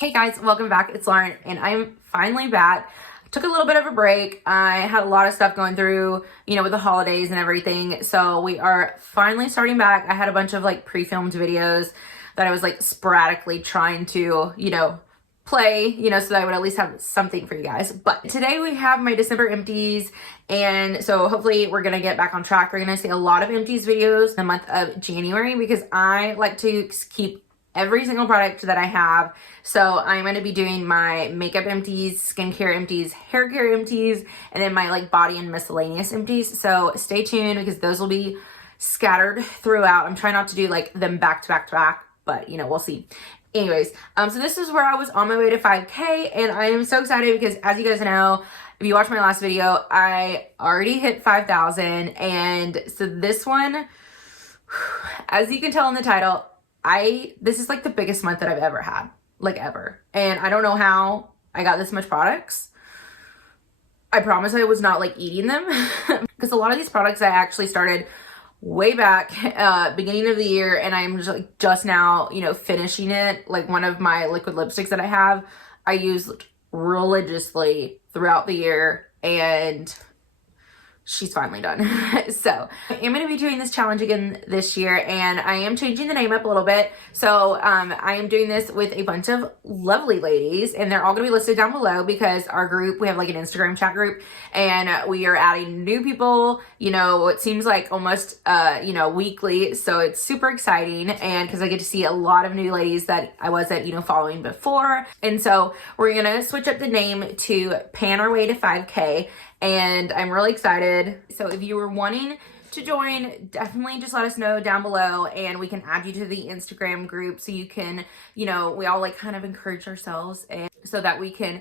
Hey guys, welcome back. It's Lauren and I'm finally back. Took a little bit of a break. I had a lot of stuff going through, with the holidays and everything. So we are finally starting back. I had a bunch of like pre-filmed videos that I was like sporadically trying to, play, so that I would at least have something for you guys. But today we have my December empties, and so hopefully we're gonna get back on track. We're gonna see a lot of empties videos in the month of January because I like to keep every single product that I have. So I'm going to be doing my makeup empties, skincare empties, hair care empties, and then my like body and miscellaneous empties. So stay tuned because those will be scattered throughout. I'm trying not to do like them back to back to back, but we'll see. Anyways, so this is where I was on my way to 5K, and I am so excited because as you guys know, if you watched my last video, I already hit 5,000, and so this one, as you can tell in the title, this is like the biggest month that I've ever had, like ever. And I don't know how I got this much products. I promise I was not like eating them because a lot of these products I actually started way back, beginning of the year, and I'm just now, finishing it. Like one of my liquid lipsticks that I have, I used religiously throughout the year, and she's finally done. So I am going to be doing this challenge again this year, and I am changing the name up a little bit. So I am doing this with a bunch of lovely ladies, and they're all going to be listed down below because our group, we have like an Instagram chat group, and we are adding new people, it seems like almost, weekly. So it's super exciting, and because I get to see a lot of new ladies that I wasn't, following before. And so we're going to switch up the name to Pan Our Way to 5K. And I'm really excited. So if you were wanting to join, definitely just let us know down below, and we can add you to the Instagram group so you can, we all like kind of encourage ourselves, and so that we can,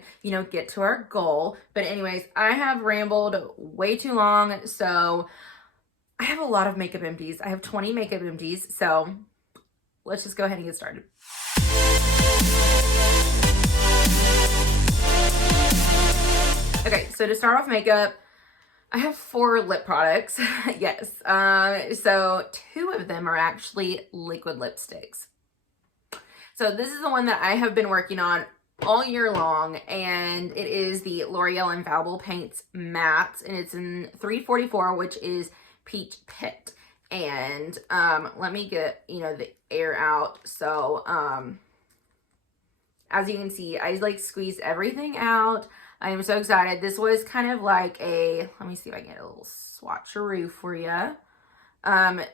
get to our goal. But anyways, I have rambled way too long. So I have a lot of makeup empties. I have 20 makeup empties. So let's just go ahead and get started. Okay, so to start off makeup, I have 4 lip products. Yes. So 2 of them are actually liquid lipsticks. So this is the one that I have been working on all year long, and it is the L'Oreal Infallible Paints Matte, and it's in 344, which is Peach Pit. And let me get, the air out. So as you can see, I like squeezed everything out. I am so excited. This was kind of like let me see if I can get a little swatcheroo for you.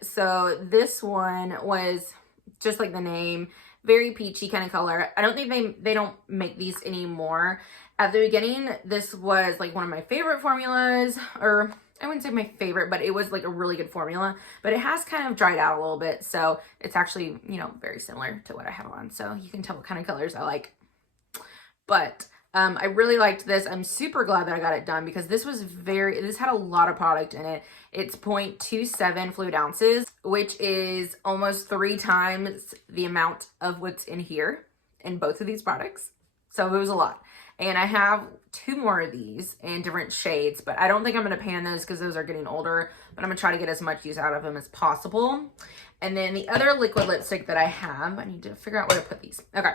So this one was just like the name, very peachy kind of color. I don't think they don't make these anymore. At the beginning, this was like one of my favorite formulas, or I wouldn't say my favorite, but it was like a really good formula, but it has kind of dried out a little bit. So it's actually, very similar to what I have on. So you can tell what kind of colors I like. But I really liked this. I'm super glad that I got it done because this had a lot of product in it. It's 0.27 fluid ounces, which is almost 3 times the amount of what's in here in both of these products. So it was a lot. And I have 2 more of these in different shades, but I don't think I'm going to pan those because those are getting older, but I'm going to try to get as much use out of them as possible. And then the other liquid lipstick that I have, I need to figure out where to put these. Okay.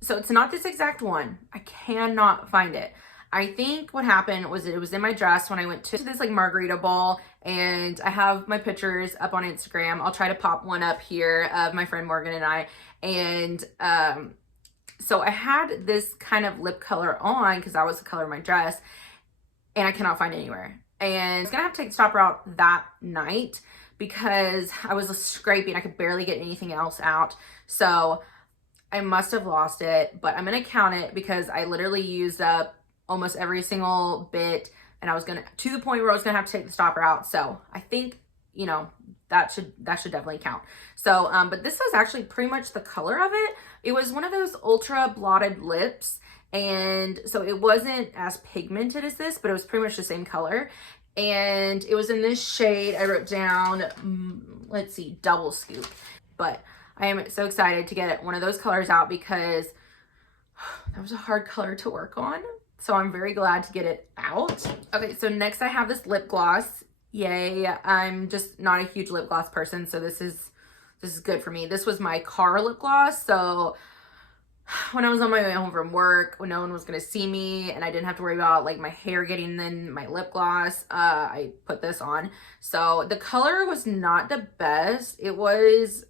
So it's not this exact one. I cannot find it. I think what happened was it was in my dress when I went to this like margarita ball, and I have my pictures up on Instagram. I'll try to pop one up here of my friend Morgan and I. And so I had this kind of lip color on because that was the color of my dress, and I cannot find it anywhere. And I was gonna have to take the stopper out that night because I was scraping. I could barely get anything else out. So I must have lost it, but I'm going to count it because I literally used up almost every single bit, and I was going to the point where I was going to have to take the stopper out. So I think, that should definitely count. So, but this was actually pretty much the color of it. It was one of those ultra blotted lips. And so it wasn't as pigmented as this, but it was pretty much the same color. And it was in this shade. I wrote down, let's see, Double Scoop. But I am so excited to get one of those colors out because that was a hard color to work on. So I'm very glad to get it out. Okay, so next I have this lip gloss. Yay. I'm just not a huge lip gloss person, so this is good for me. This was my car lip gloss, so when I was on my way home from work, when no one was gonna see me and I didn't have to worry about like my hair getting in my lip gloss, I put this on. So the color was not the best. It was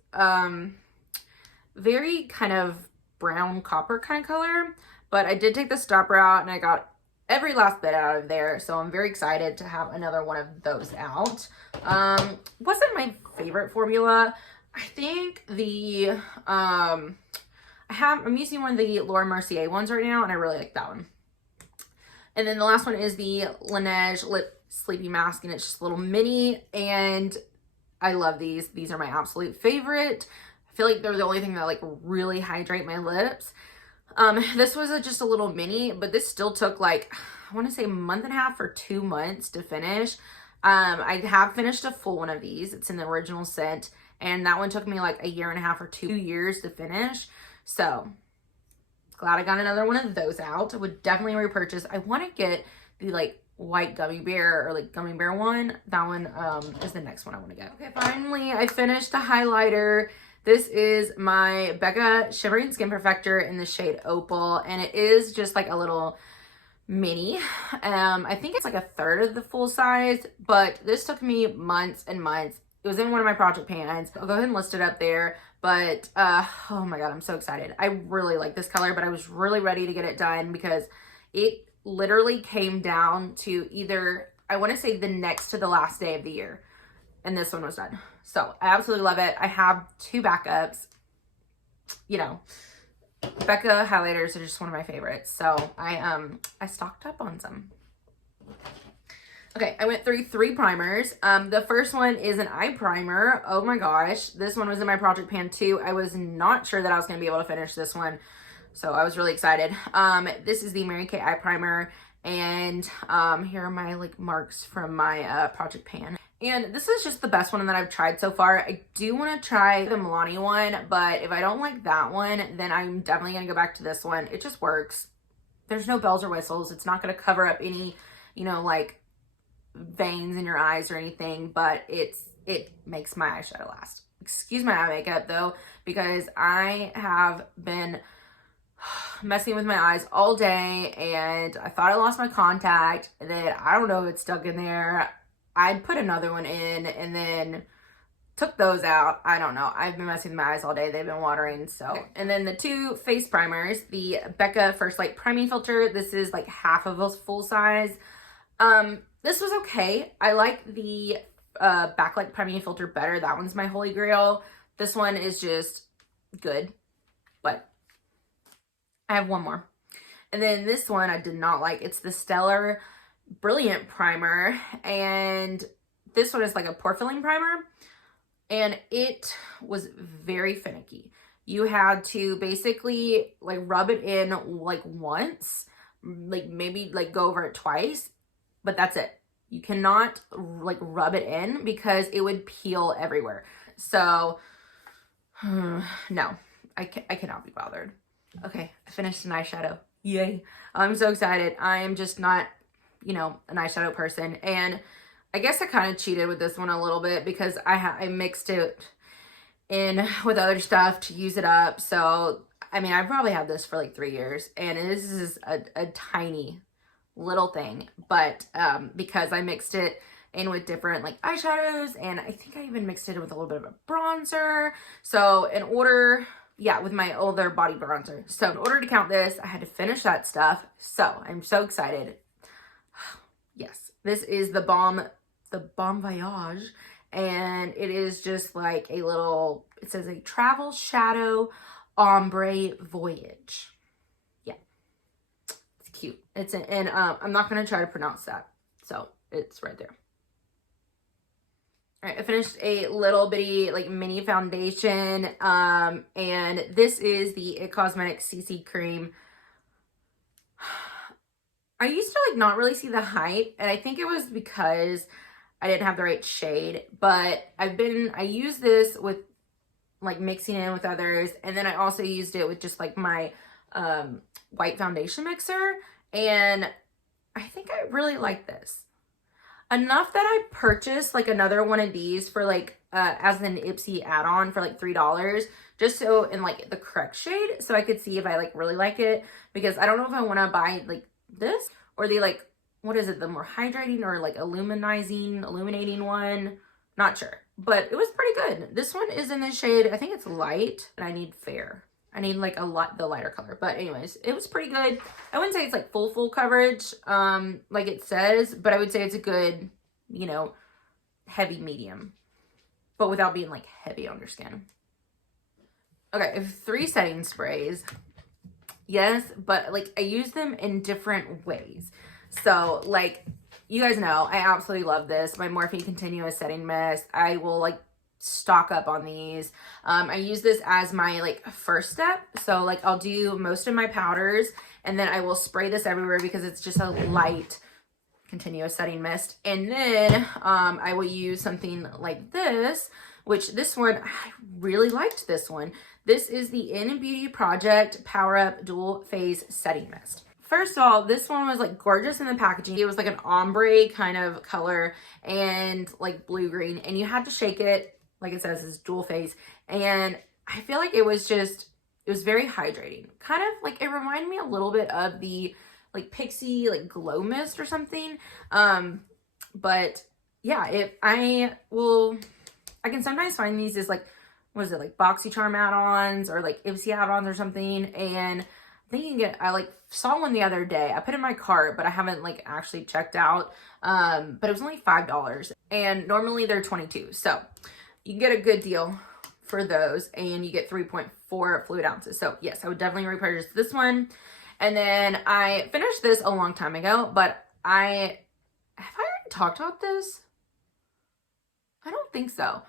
very kind of brown copper kind of color, but I did take the stopper out and I got every last bit out of there. So I'm very excited to have another one of those out. Wasn't my favorite formula. I think the I'm using one of the Laura Mercier ones right now, and I really like that one. And then the last one is the Lineage Lip Sleepy Mask, and it's just a little mini, and I love these. These are my absolute favorite. I feel like they're the only thing that like really hydrate my lips. This was just a little mini, but this still took like, I want to say a month and a half or 2 months to finish. I have finished a full one of these. It's in the original scent, and that one took me like a year and a half or 2 years to finish. So glad I got another one of those out. I would definitely repurchase. I want to get the like white gummy bear or like gummy bear one. That one is the next one I want to get. Okay, finally I finished the highlighter. This is my Becca Shimmering Skin Perfector in the shade Opal, and it is just like a little mini. I think it's like a third of the full size, but this took me months and months. It was in one of my project pans. I'll go ahead and list it up there. But oh my god, I'm so excited. I really like this color, but I was really ready to get it done because it literally came down to either, I want to say the next to the last day of the year, and this one was done. So I absolutely love it. I have 2 backups. You know, Becca highlighters are just one of my favorites. So I stocked up on some. Okay, I went through 3 primers. The first one is an eye primer. Oh my gosh, this one was in my project pan too. I was not sure that I was going to be able to finish this one, so I was really excited. This is the Mary Kay eye primer, and here are my like marks from my project pan. And this is just the best one that I've tried so far. I do want to try the Milani one, but if I don't like that one, then I'm definitely going to go back to this one. It just works. There's no bells or whistles. It's not going to cover up any, you know, like veins in your eyes or anything, but it makes my eyeshadow last. Excuse my eye makeup though, because I have been messing with my eyes all day, and I thought I lost my contact, and then I don't know if it's stuck in there. I put another one in and then took those out. I don't know. I've been messing with my eyes all day. They've been watering. So, okay. And then the 2 face primers, the Becca First Light Priming Filter. This is like half of a full size. This was okay. I like the Backlight Priming Filter better. That one's my holy grail. This one is just good, but I have one more. And then this one I did not like. It's the Stellar Brilliant Primer, and this one is like a pore filling primer, and it was very finicky. You had to basically like rub it in like once, like maybe like go over it twice, but that's it. You cannot like rub it in because it would peel everywhere. So no, I cannot be bothered. Okay, I finished an eyeshadow. Yay. I'm so excited. I am just not, you know, an eyeshadow person. And I guess I kind of cheated with this one a little bit because I mixed it in with other stuff to use it up. So, I mean, I probably had this for like 3 years, and this is a tiny little thing, but because I mixed it in with different like eyeshadows, and I think I even mixed it with a little bit of a bronzer. So in order, yeah, with my older body bronzer. So in order to count this, I had to finish that stuff. So I'm so excited. Yes, this is the Balm Voyage, and it is just like a little, it says a travel shadow ombre voyage. Cute. It's an, and I'm not gonna try to pronounce that, so it's right there. All right, I finished a little bitty like mini foundation, and this is the It Cosmetics CC cream. I used to like not really see the hype, and I think it was because I didn't have the right shade, but I used this with like mixing in with others, and then I also used it with just like my white foundation mixer, and I think I really like this enough that I purchased like another one of these for like as an Ipsy add-on for like $3, just so in like the correct shade, so I could see if I like really like it, because I don't know if I want to buy like this or the like, what is it, the more hydrating or like illuminating one, not sure, but it was pretty good. This one is in the shade, I think it's light, and I need fair. I need like the lighter color, but anyways, it was pretty good. I wouldn't say it's like full coverage like it says, but I would say it's a good, you know, heavy medium, but without being like heavy on your skin. Okay, I have 3 setting sprays. Yes, but like I use them in different ways. So like, you guys know, I absolutely love this. My Morphe Continuous Setting Mist. I will like stock up on these. I use this as my like first step. So like I'll do most of my powders and then I will spray this everywhere because it's just a light continuous setting mist. And then I will use something like this, which this one, I really liked this one. This is the innBeauty Project Power Up Dual Phase Setting Mist. First of all, this one was like gorgeous in the packaging. It was like an ombre kind of color and like blue green, and you had to shake it, like it says, it's dual phase. And I feel like it was very hydrating. Kind of like, it reminded me a little bit of the like Pixie like glow mist or something. But yeah, I can sometimes find these as like, what is it, like BoxyCharm add-ons or like Ipsy add-ons or something. And I think you can get, I like saw one the other day. I put in my cart, but I haven't like actually checked out. But it was only $5 and normally they're $22. So you can get a good deal for those, and you get 3.4 fluid ounces. So yes, I would definitely repurchase this one. And then I finished this a long time ago, but have I already talked about this? I don't think so.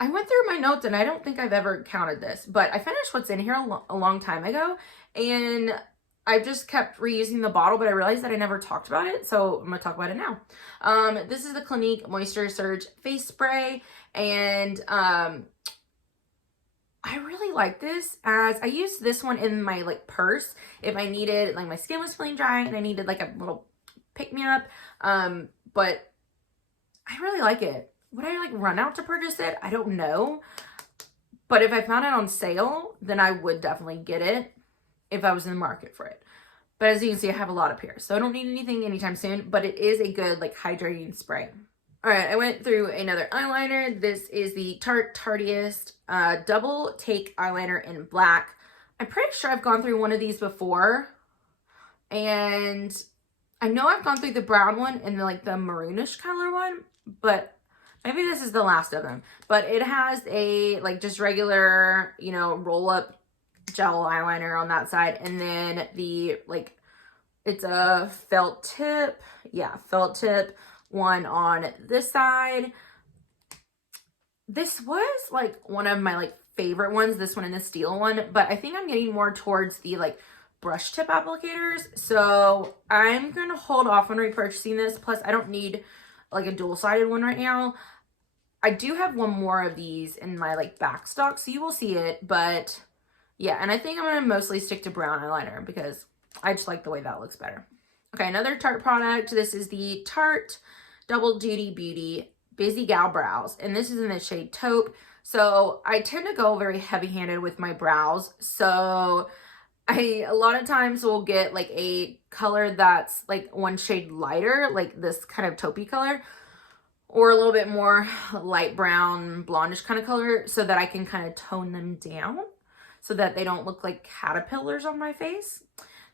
I went through my notes and I don't think I've ever counted this, but I finished what's in here a long time ago, and I just kept reusing the bottle, but I realized that I never talked about it, so I'm gonna talk about it now. This is the Clinique Moisture Surge Face Spray, and I really like this, as I used this one in my like purse if I needed, like my skin was feeling dry and I needed like a little pick-me-up, but I really like it. Would I like run out to purchase it? I don't know, but if I found it on sale, then I would definitely get it if I was in the market for it. But as you can see, I have a lot up here, so I don't need anything anytime soon, but it is a good like hydrating spray. All right, I went through another eyeliner. This is the Tarte Tartiest Double Take Eyeliner in black. I'm pretty sure I've gone through one of these before, and I know I've gone through the brown one and the, like the maroonish color one, but maybe this is the last of them. But it has a like just regular, you know, roll up gel eyeliner on that side, and then the like, it's a felt tip, yeah, felt tip one on this side. This was like one of my like favorite ones, this one and the steel one, but I think I'm getting more towards the like brush tip applicators, so I'm gonna hold off on repurchasing this. Plus I don't need like a dual-sided one right now. I do have one more of these in my like back stock, so you will see it, but yeah, and I think I'm going to mostly stick to brown eyeliner because I just like the way that looks better. Okay, another Tarte product. This is the Tarte Double Duty Beauty Busy Gal Brows, and this is in the shade Taupe. So I tend to go very heavy-handed with my brows, so I a lot of times will get like a color that's like one shade lighter, like this kind of taupey color, or a little bit more light brown, blondish kind of color, so that I can kind of tone them down so that they don't look like caterpillars on my face.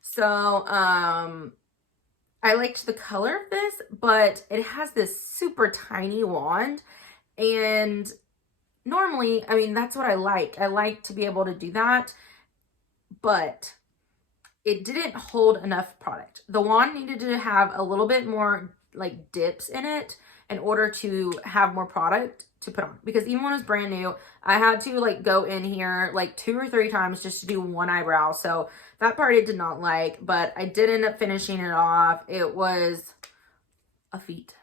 So I liked the color of this, but it has this super tiny wand, and normally, I mean, that's what I like. I like to be able to do that, but it didn't hold enough product. The wand needed to have a little bit more like dips in it in order to have more product to put on, because even when it was brand new, I had to like go in here like 2 or 3 times just to do one eyebrow. So that part I did not like, but I did end up finishing it off. It was a feat.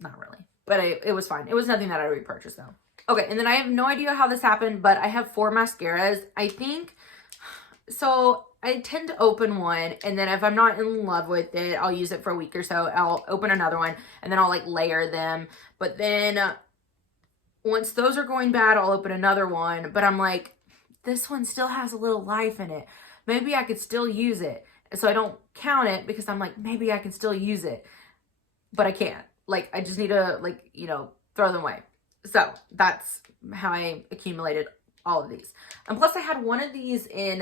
Not really, but it was fine. It was nothing that I repurchased though. Okay, and then I have no idea how this happened, but I have 4 mascaras. I think, so I tend to open one, and then if I'm not in love with it, I'll use it for a week or so. I'll open another one, and then I'll like layer them. But then once those are going bad, I'll open another one. But I'm like, this one still has a little life in it. Maybe I could still use it. So I don't count it because I'm like, maybe I can still use it. But I can't. Like, I just need to, like, you know, throw them away. So that's how I accumulated all of these. And plus I had one of these in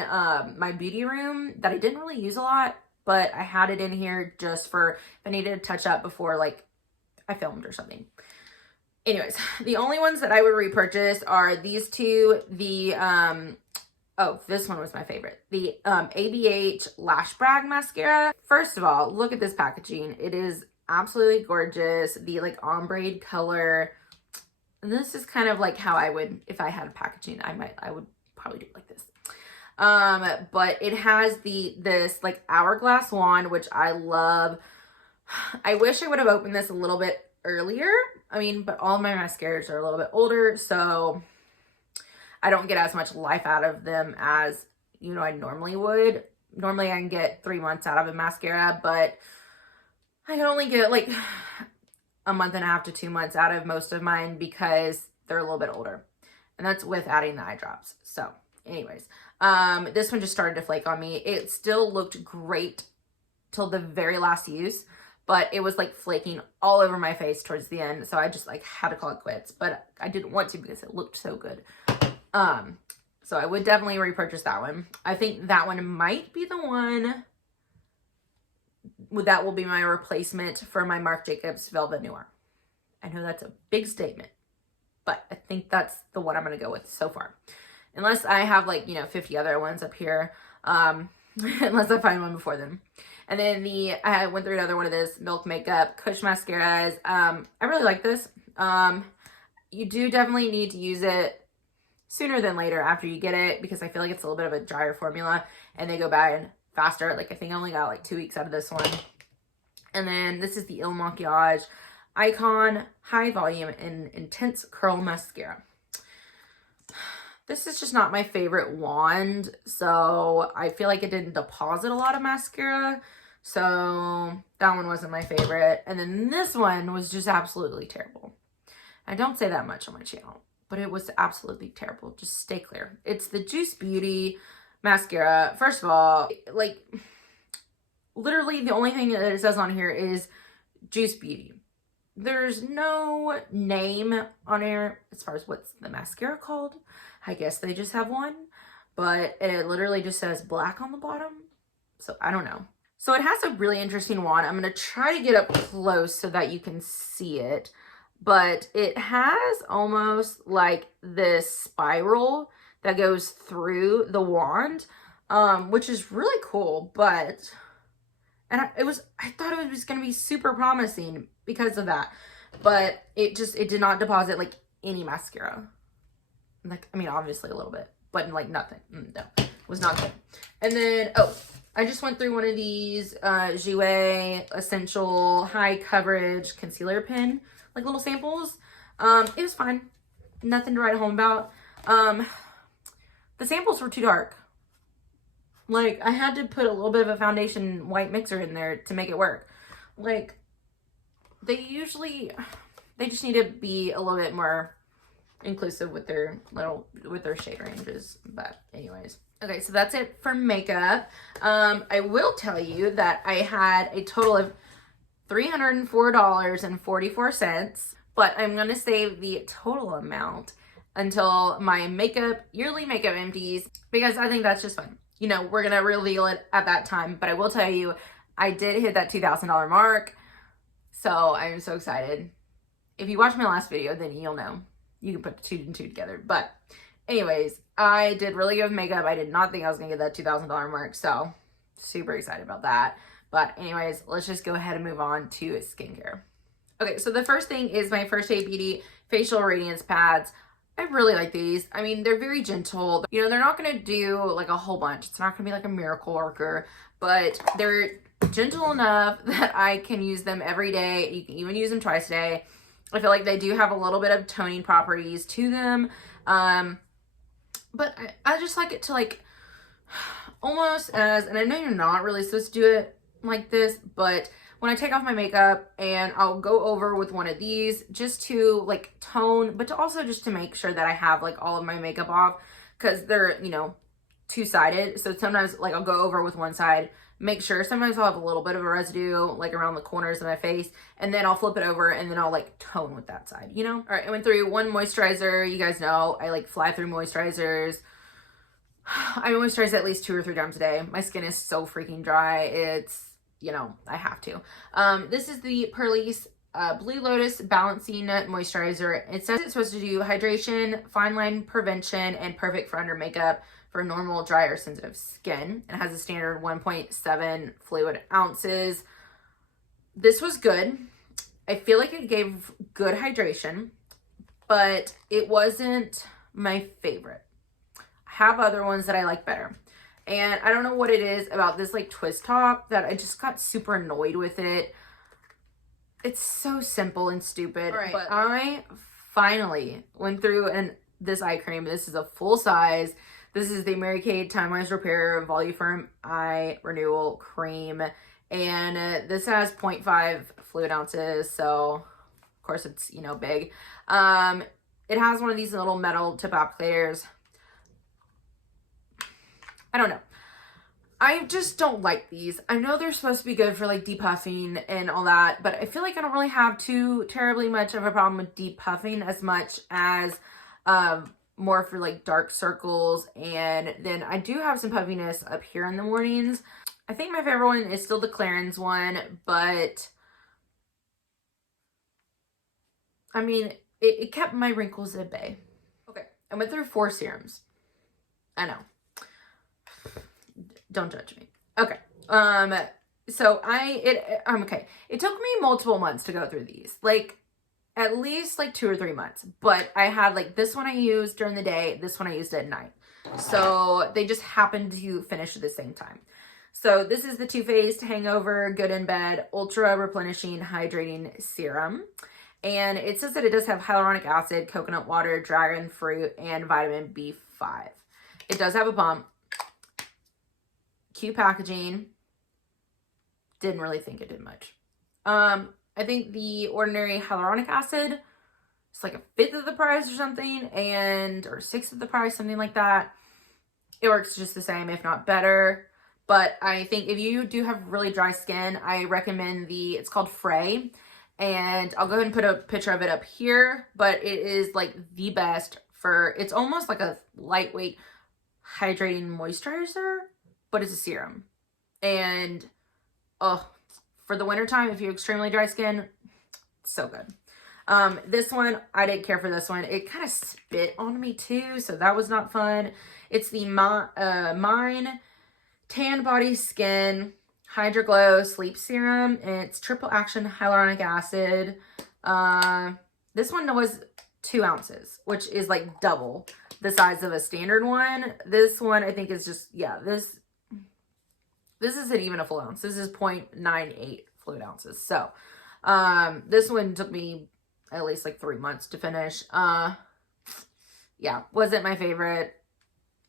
my beauty room that I didn't really use a lot, but I had it in here just for if I needed to touch up before like I filmed or something. Anyways, the only ones that I would repurchase are these two. The oh, this one was my favorite. The ABH Lash Brag Mascara. First of all, look at this packaging. It is absolutely gorgeous. The like ombre color. And this is kind of like how I would, if I had packaging, I would probably do it like this. But it has this like hourglass wand, which I love. I wish I would have opened this a little bit earlier. I mean, but all my mascaras are a little bit older, so I don't get as much life out of them as, you know, I normally would. Normally I can get 3 months out of a mascara, but I can only get like a month and a half to 2 months out of most of mine because they're a little bit older. And that's with adding the eye drops. So anyways, this one just started to flake on me. It still looked great till the very last use, but it was like flaking all over my face towards the end. So I just like had to call it quits, but I didn't want to because it looked so good. So I would definitely repurchase that one. I think that one might be the one that will be my replacement for my Marc Jacobs Velvet Noir. I know that's a big statement, but I think that's the one I'm going to go with so far. Unless I have like, you know, 50 other ones up here. Unless I find one before them. And then I went through another one of this Milk Makeup Kush Mascaras. I really like this. You do definitely need to use it sooner than later after you get it because I feel like it's a little bit of a drier formula and they go bad faster. Like I think I only got like 2 weeks out of this one. And then this is the Makiage Icon High Volume and Intense Curl Mascara. This is just not my favorite wand, so I feel like it didn't deposit a lot of mascara. So that one wasn't my favorite. And then this one was just absolutely terrible. I don't say that much on my channel, but it was absolutely terrible. Just stay clear. It's the Juice Beauty mascara. First of all, like literally the only thing that it says on here is Juice Beauty. There's no name on here as far as what's the mascara called. I guess they just have one, but it literally just says black on the bottom. So I don't know. So it has a really interesting wand. I'm going to try to get up close so that you can see it, but it has almost like this spiral that goes through the wand, which is really cool, but, and I thought it was going to be super promising because of that, but it did not deposit like any mascara. Like, I mean, obviously a little bit, but like nothing. No, it was not good. And then, oh, I just went through one of these Jouer Essential High Coverage Concealer Pen, like little samples. It was fine. Nothing to write home about. The samples were too dark. Like, I had to put a little bit of a foundation white mixer in there to make it work. Like, they just need to be a little bit more inclusive with their shade ranges. But anyways, okay, so that's it for makeup. I will tell you that I had a total of $304.44, but I'm gonna save the total amount until my yearly makeup empties because I think that's just fun. You know, we're gonna reveal it at that time, but I will tell you I did hit that $2,000 mark, so I'm so excited. If you watched my last video, then you'll know. You can put 2 and 2 together. But anyways, I did really good with makeup. I did not think I was going to get that $2,000 mark. So super excited about that. But anyways, let's just go ahead and move on to skincare. Okay, so the first thing is my First Aid Beauty Facial Radiance Pads. I really like these. I mean, they're very gentle. You know, they're not going to do like a whole bunch. It's not going to be like a miracle worker. But they're gentle enough that I can use them every day. You can even use them twice a day. I feel like they do have a little bit of toning properties to them. But I just like it to like almost as, and I know you're not really supposed to do it like this, but when I take off my makeup, and I'll go over with one of these just to like tone, but to also just to make sure that I have like all of my makeup off, because they're, you know, two-sided. So sometimes like I'll go over with one side, make sure, sometimes I'll have a little bit of a residue like around the corners of my face, and then I'll flip it over and then I'll like tone with that side, you know? All right, I went through one moisturizer. You guys know I like fly through moisturizers. I moisturize at least 2 or 3 times a day. My skin is so freaking dry. It's, you know, I have to. This is the Perlis Blue Lotus Balancing Moisturizer. It says it's supposed to do hydration, fine line prevention, and perfect for under makeup for normal, dry, or sensitive skin. It has a standard 1.7 fluid ounces. This was good. I feel like it gave good hydration, but it wasn't my favorite. I have other ones that I like better. And I don't know what it is about this like twist top that I just got super annoyed with it. It's so simple and stupid. Right, but I finally went through this eye cream. This is a full size. This is the Mary Kay Time Wise Repair Voluform Eye Renewal Cream. And this has 0.5 fluid ounces. So, of course, it's, you know, big. It has one of these little metal tip applicators. I don't know. I just don't like these. I know they're supposed to be good for like depuffing and all that, but I feel like I don't really have too terribly much of a problem with depuffing as much as more for like dark circles. And then I do have some puffiness up here in the mornings. I think my favorite one is still the Clarins one, but I mean, it kept my wrinkles at bay. Okay, I went through 4 serums. I know. Don't judge me. Okay. So okay. It took me multiple months to go through these. Like at least like 2 or 3 months. But I had like this one I used during the day, this one I used at night. So they just happened to finish at the same time. So this is the Too Faced Hangover Good in Bed Ultra Replenishing Hydrating Serum. And it says that it does have hyaluronic acid, coconut water, dragon fruit, and vitamin B5. It does have a pump. Cute packaging. Didn't really think it did much. I think the ordinary hyaluronic acid is like 1/5 of the price or something, or 1/6 of the price, something like that. It works just the same, if not better. But I think if you do have really dry skin, I recommend it's called Frey. And I'll go ahead and put a picture of it up here. But it is like the best it's almost like a lightweight hydrating moisturizer, but it's a serum. And for the wintertime, if you have extremely dry skin, so good. This one, I didn't care for this one. It kind of spit on me too, so that was not fun. It's the Mine Tan Body Skin Hydra Glow Sleep Serum, and it's triple action hyaluronic acid. This one was 2 ounces, which is like double the size of a standard one. This one, I think, is just, yeah, this isn't even a full ounce. This is 0.98 fluid ounces. So, this one took me at least like 3 months to finish. Yeah, wasn't my favorite.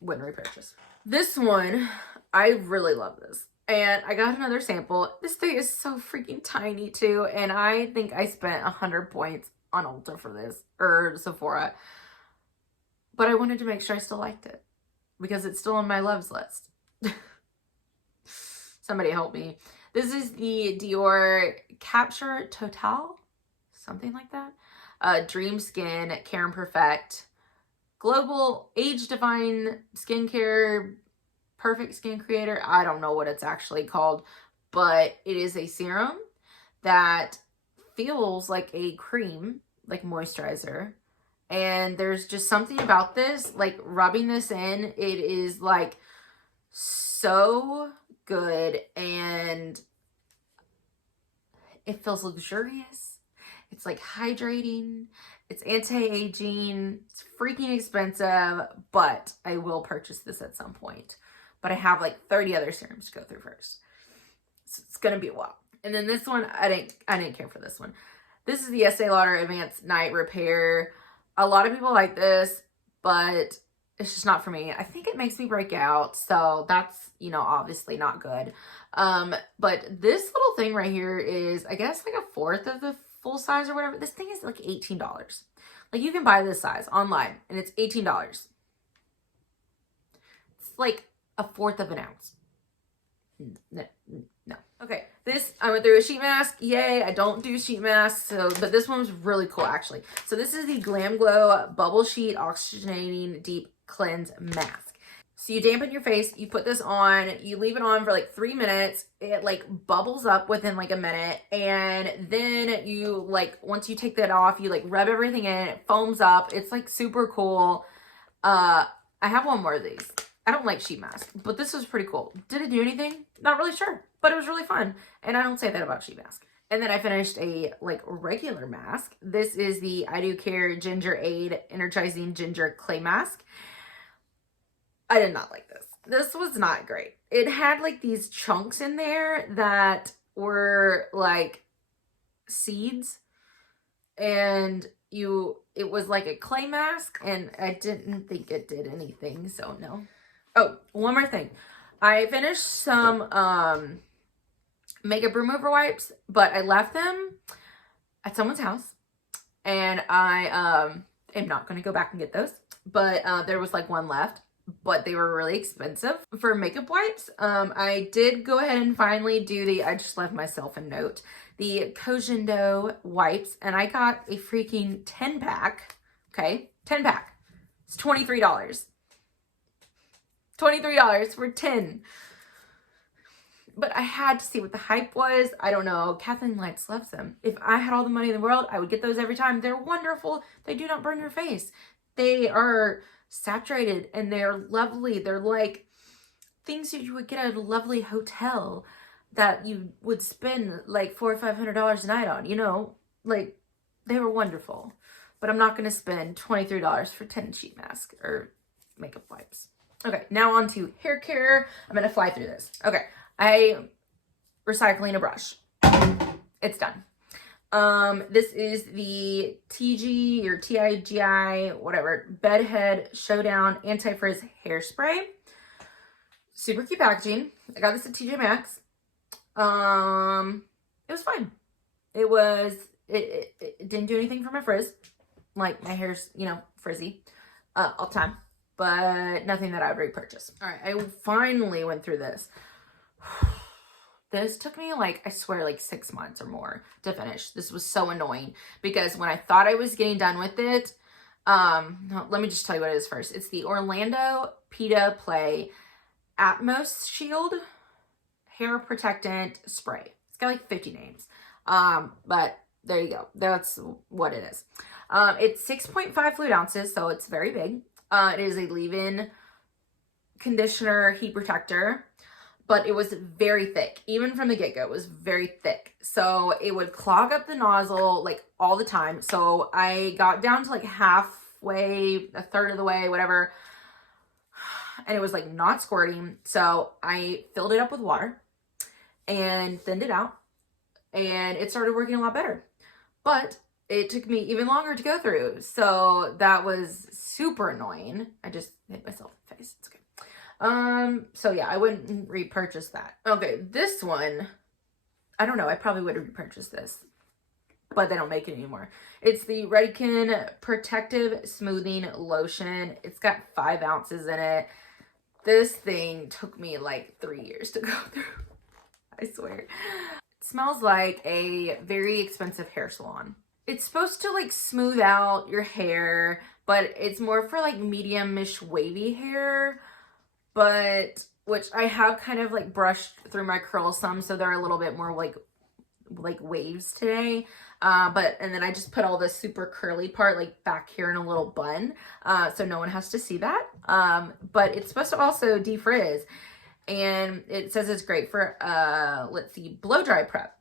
Wouldn't repurchase. This one, I really love this. And I got another sample. This thing is so freaking tiny too. And I think I spent 100 points on Ulta for this, or Sephora. But I wanted to make sure I still liked it, because it's still on my loves list. Somebody help me. This is the Dior Capture Total, something like that. Dream Skin Care and Perfect Global Age Define Skincare Perfect Skin Creator. I don't know what it's actually called, but it is a serum that feels like a cream, like moisturizer. And there's just something about this, like rubbing this in, it is like so good, and it feels luxurious. It's like hydrating, it's anti-aging, it's freaking expensive, but I will purchase this at some point. But I have like 30 other serums to go through first, so it's gonna be a while. And then this one, I didn't care for this one. This is the Estee Lauder Advanced Night Repair. A lot of people like this, but it's just not for me. I think it makes me break out, so that's, you know, obviously not good. But this little thing right here is, I guess, like a fourth of the full size or whatever. This thing is like $18. Like, you can buy this size online, and it's $18. It's like a fourth of an ounce. No. Okay, this, I went through a sheet mask. Yay, I don't do sheet masks, so, but this one was really cool, actually. So this is the Glam Glow Bubble Sheet Oxygenating Deep Cleanse Mask. So you dampen your face, you put this on, you leave it on for like 3 minutes. It like bubbles up within like a minute, and then you like, once you take that off, you like rub everything in, it foams up. It's like super cool. I have one more of these. I don't like sheet masks, but this was pretty cool. Did it do anything? Not really sure, but it was really fun. And I don't say that about sheet mask. And then I finished a like regular mask. This is the I Do Care Ginger Aid Energizing Ginger Clay Mask. I did not like this. This was not great. It had like these chunks in there that were like seeds, and it was like a clay mask, and I didn't think it did anything, so no. Oh, one more thing. I finished some makeup remover wipes, but I left them at someone's house, and I am not going to go back and get those, but there was like one left, but they were really expensive for makeup wipes. I did go ahead and finally do I just left myself a note, the Cogendo wipes, and I got a freaking 10-pack, okay? 10-pack. It's $23. $23 for 10. But I had to see what the hype was. I don't know. Kathleen Lights loves them. If I had all the money in the world, I would get those every time. They're wonderful. They do not burn your face. They are saturated and they're lovely. They're like things that you would get at a lovely hotel that you would spend like $400 or $500 a night on, you know? Like, they were wonderful. But I'm not going to spend $23 for 10 sheet masks or makeup wipes. Okay, now on to hair care. I'm going to fly through this. Okay, I recycling a brush. It's done. This is the TG or TIGI, whatever, Bedhead Showdown Anti-Frizz Hairspray. Super cute packaging. I got this at TJ Maxx. It was fine. It didn't do anything for my frizz. Like, my hair's, you know, frizzy all the time. But nothing that I would repurchase. All right, I finally went through this. This took me like, I swear, like 6 months or more to finish. This was so annoying because when I thought I was getting done with it, no, let me just tell you what it is first. It's the Orlando Pita Play Atmos Shield Hair Protectant Spray. It's got like 50 names. But there you go. That's what it is. It's 6.5 fluid ounces, so it's very big. It is a leave-in conditioner heat protector, but it was very thick. Even from the get-go, it was very thick. So it would clog up the nozzle like all the time. So I got down to like halfway, a third of the way, whatever, and it was like not squirting. So I filled it up with water and thinned it out, and it started working a lot better. But it took me even longer to go through. So that was super annoying. I just hit myself in the face. It's okay. So yeah, I wouldn't repurchase that. Okay, this one, I don't know. I probably would have repurchased this, but they don't make it anymore. It's the Redken Protective Smoothing Lotion. It's got 5 ounces in it. This thing took me like 3 years to go through. I swear. It smells like a very expensive hair salon. It's supposed to like smooth out your hair, but it's more for like medium-ish wavy hair, but which I have kind of like brushed through my curls some, so they're a little bit more like waves today. And then I just put all the super curly part like back here in a little bun, so no one has to see that. But it's supposed to also defrizz, and it says it's great for let's see, blow dry prep.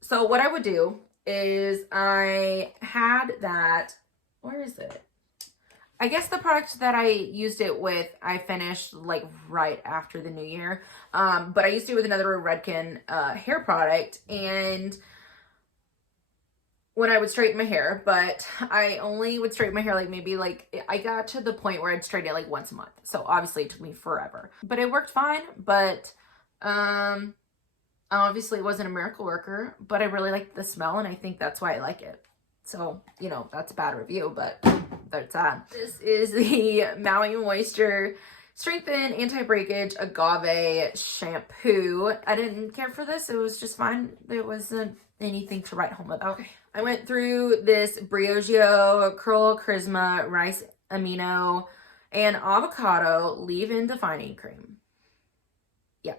So what I would do is I had that, where is it? I guess the product that I used it with, I finished like right after the new year. But I used it with another Redken hair product, and when I would straighten my hair, but I only would straighten my hair like maybe like, I got to the point where I'd straighten it like once a month. So obviously it took me forever, but it worked fine. But obviously it wasn't a miracle worker, but I really liked the smell and I think that's why I like it. So, you know, that's a bad review, but that's that. This is the Maui Moisture Strengthen Anti-Breakage Agave Shampoo. I didn't care for this. It was just fine. There wasn't anything to write home about. Okay. I went through this Briogeo Curl Charisma Rice Amino and Avocado Leave-In Defining Cream. Yeah.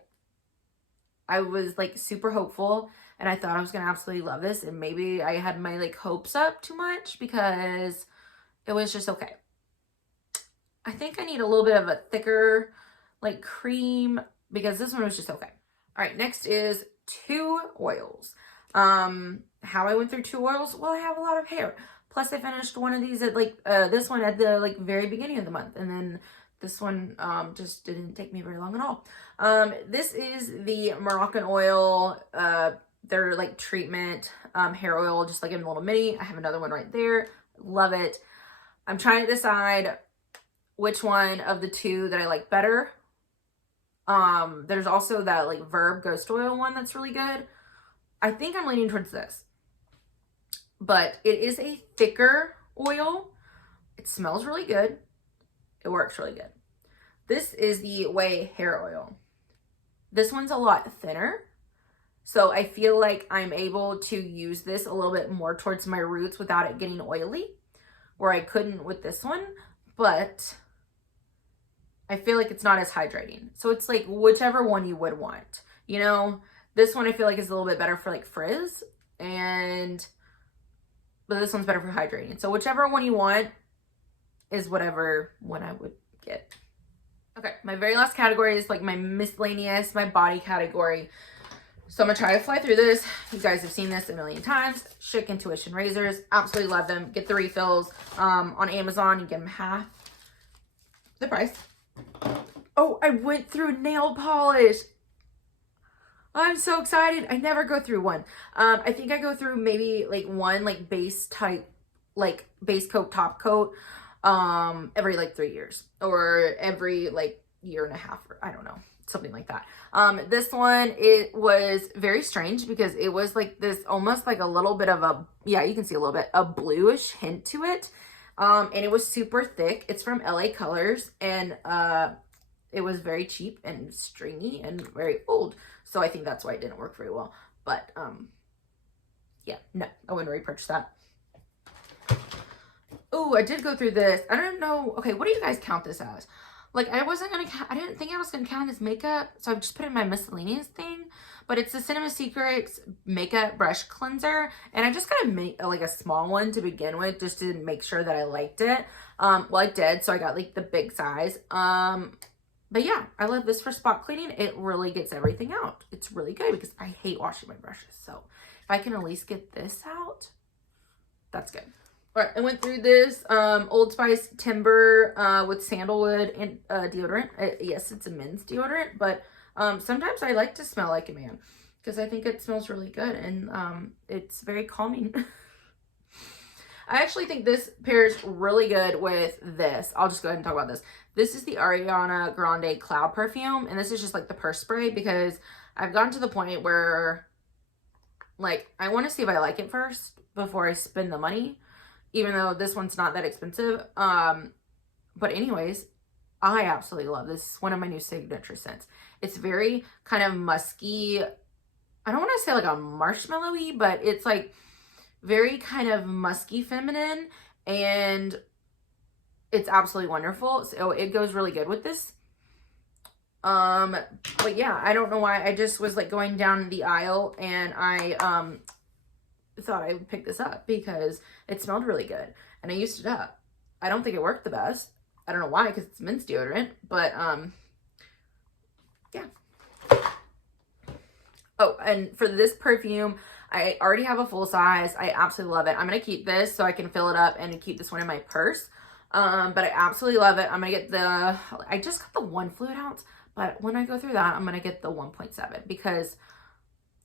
I was like super hopeful and I thought I was going to absolutely love this. And maybe I had my like hopes up too much because it was just okay. I think I need a little bit of a thicker like cream because this one was just okay. All right, next is 2 oils. How I went through 2 oils, well, I have a lot of hair. Plus I finished one of these at like, this one at the like very beginning of the month. And then this one, just didn't take me very long at all. This is the Moroccan Oil, their like treatment, hair oil, just like in a little mini. I have another one right there. Love it. I'm trying to decide which one of the 2 that I like better. There's also that like Verb Ghost Oil one that's really good. I think I'm leaning towards this, but it is a thicker oil. It smells really good. It works really good. This is the Way Hair Oil. This one's a lot thinner. So I feel like I'm able to use this a little bit more towards my roots without it getting oily, where I couldn't with this one, but I feel like it's not as hydrating. So it's like whichever one you would want, you know. This one I feel like is a little bit better for like frizz, but this one's better for hydrating. So whichever one you want is whatever one I would get. Okay, my very last category is like my miscellaneous, my body category. So I'm gonna try to fly through this. You guys have seen this a million times. Schick Intuition razors, absolutely love them. Get the refills on Amazon. You get them half the price. Oh, I went through nail polish. I'm so excited. I never go through one. I think I go through maybe like one like base type, like base coat, top coat, every like 3 years or every like year and a half, or I don't know, something like that. This one, it was very strange because it was like this almost like a little bit of a, yeah, you can see a little bit, a bluish hint to it. And it was super thick. It's from LA Colors and, it was very cheap and stringy and very old. So I think that's why it didn't work very well. But, yeah, no, I wouldn't repurchase that. Oh, I did go through this. I don't know. Okay, what do you guys count this as? Like, I didn't think I was going to count it as makeup. So I just put it in my miscellaneous thing. But it's the Cinema Secrets Makeup Brush Cleanser. And I just got like a small one to begin with, just to make sure that I liked it. Well, I did. So I got like the big size. But yeah, I love this for spot cleaning. It really gets everything out. It's really good because I hate washing my brushes. So if I can at least get this out, that's good. All right, I went through this Old Spice Timber with sandalwood and deodorant. Yes, it's a men's deodorant, but sometimes I like to smell like a man because I think it smells really good and it's very calming. I actually think this pairs really good with this. I'll just go ahead and talk about this. This is the Ariana Grande Cloud Perfume, and this is just like the purse spray because I've gotten to the point where like I want to see if I like it first before I spend the money, even though this one's not that expensive. But anyways, I absolutely love this. It's one of my new signature scents. It's very kind of musky. I don't want to say like a marshmallowy, but it's like very kind of musky feminine, and it's absolutely wonderful. So it goes really good with this. But yeah, I don't know why. I just was like going down the aisle and I thought I would pick this up because it smelled really good and I used it up. I don't think it worked the best. I don't know why, because it's men's deodorant, but yeah. Oh, and for this perfume, I already have a full size. I absolutely love it. I'm going to keep this so I can fill it up and keep this one in my purse. But I absolutely love it. I'm going to get I just got the 1 fluid ounce, but when I go through that, I'm going to get the 1.7 because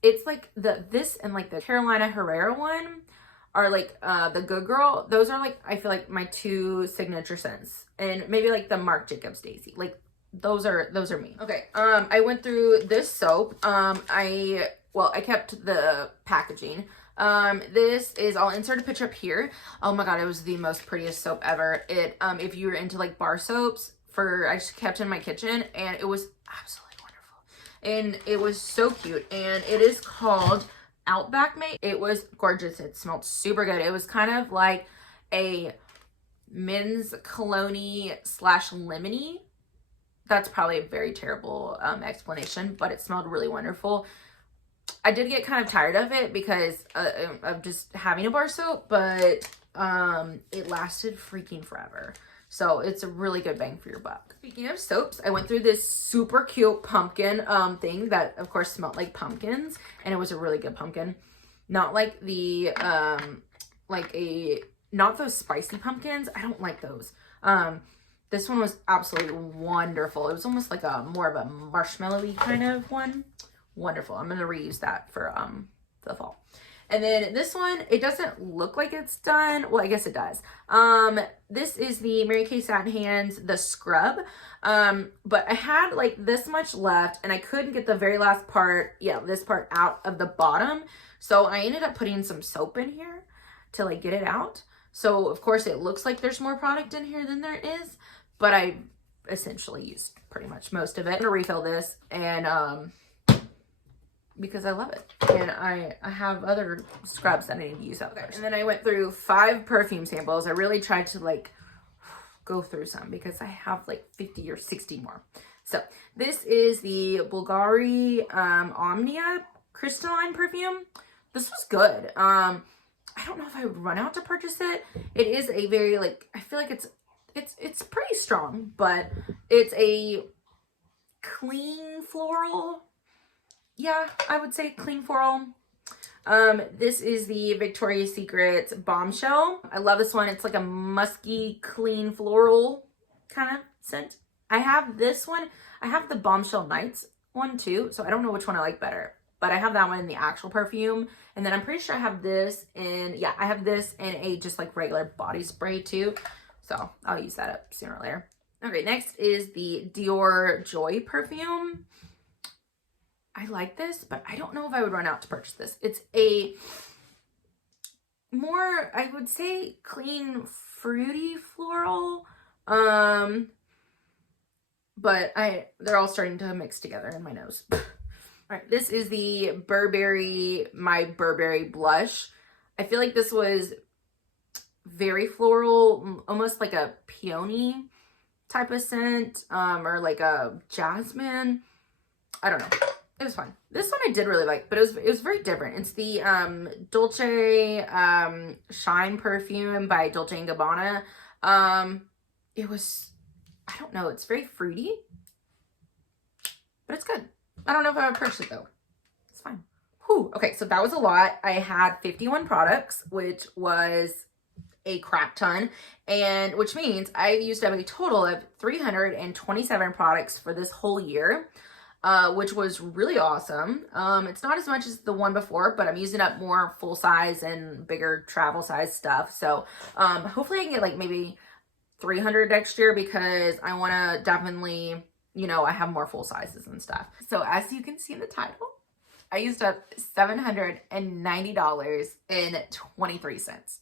it's like this and like the Carolina Herrera one are like the Good Girl. Those are like, I feel like my 2 signature scents, and maybe like the Marc Jacobs Daisy. Like those are me. Okay, I went through this soap. I kept the packaging. This is, I'll insert a picture up here. Oh my god, it was the most prettiest soap ever. It if you were into like bar soaps, I just kept it in my kitchen, and it was absolutely wonderful, and it was so cute. And it is called Outback Mate. It was gorgeous. It smelled super good. It was kind of like a men's cologne slash lemony. That's probably a very terrible explanation, but it smelled really wonderful. I did get kind of tired of it because of just having a bar soap, but it lasted freaking forever. So it's a really good bang for your buck. Speaking of soaps, I went through this super cute pumpkin thing that of course smelled like pumpkins, and it was a really good pumpkin. Not like the not those spicy pumpkins. I don't like those. This one was absolutely wonderful. It was almost like a more of a marshmallowy kind of one. Wonderful. I'm going to reuse that for the fall. And then this one, it doesn't look like it's done. Well, I guess it does. This is the Mary Kay Satin Hands, the scrub. But I had like this much left, and I couldn't get the very last part, this part out of the bottom. So I ended up putting some soap in here to like get it out. So of course it looks like there's more product in here than there is, but I essentially used pretty much most of it. I'm gonna refill this, and because I love it, and I have other scrubs that I need to use out there. And then I went through 5 perfume samples. I really tried to like go through some because I have like 50 or 60 more. So this is the Bulgari Omnia crystalline perfume. This was good. I don't know if I would run out to purchase it. It is a very like, I feel like it's pretty strong, but it's a clean floral. Yeah, I would say clean floral. This is the Victoria's Secret Bombshell. I love this one. It's like a musky, clean floral kind of scent. I have this one. I have the Bombshell Nights one too, so I don't know which one I like better, but I have that one in the actual perfume. And then I'm pretty sure I have this in, I have this in a just like regular body spray too. So I'll use that up sooner or later. Okay, next is the Dior Joy perfume. I like this, but I don't know if I would run out to purchase this. It's a more, I would say, clean, fruity floral. But they're all starting to mix together in my nose. All right, this is the My Burberry blush. I feel like this was very floral, almost like a peony type of scent, or like a jasmine. I don't know. It was fun. This one I did really like, but it was very different. It's the Dolce Shine perfume by Dolce & Gabbana. It was, I don't know, it's very fruity, but it's good. I don't know if I would purchase it though. It's fine. Whew. Okay, so that was a lot. I had 51 products, which was a crap ton, and which means I've used up a total of 327 products for this whole year. Which was really awesome. It's not as much as the one before, but I'm using up more full size and bigger travel size stuff. So hopefully I can get like maybe 300 next year, because I want to definitely, I have more full sizes and stuff. So as you can see in the title, I used up $790.23.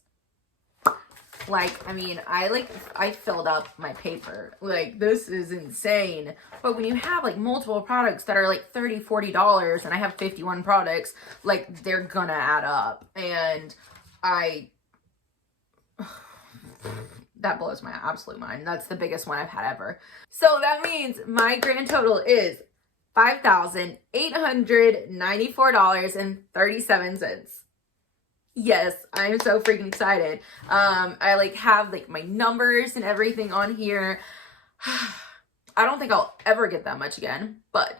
Like, I mean, I filled up my paper. Like, this is insane. But when you have like multiple products that are like $30, $40, and I have 51 products, like, they're gonna add up. And that blows my absolute mind. That's the biggest one I've had ever. So that means my grand total is $5,894.37. Yes, I'm so freaking excited. I like have like my numbers and everything on here. I don't think I'll ever get that much again, but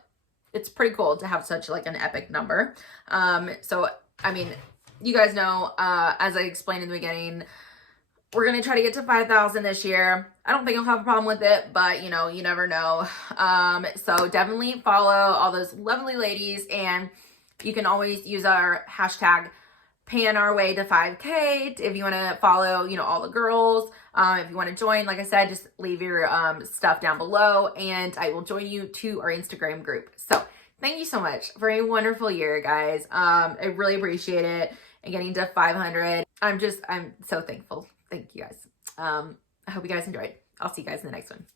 it's pretty cool to have such like an epic number. So I mean, you guys know, as I explained in the beginning, we're gonna try to get to 5,000 this year. I don't think I'll have a problem with it, but you never know. So definitely follow all those lovely ladies, and you can always use our hashtag pan our way to 5K. If you want to follow, you know, all the girls, if you want to join, like I said, just leave your stuff down below and I will join you to our Instagram group. So thank you so much for a wonderful year, guys. I really appreciate it. And getting to 500, I'm so thankful. Thank you guys. I hope you guys enjoyed. I'll see you guys in the next one.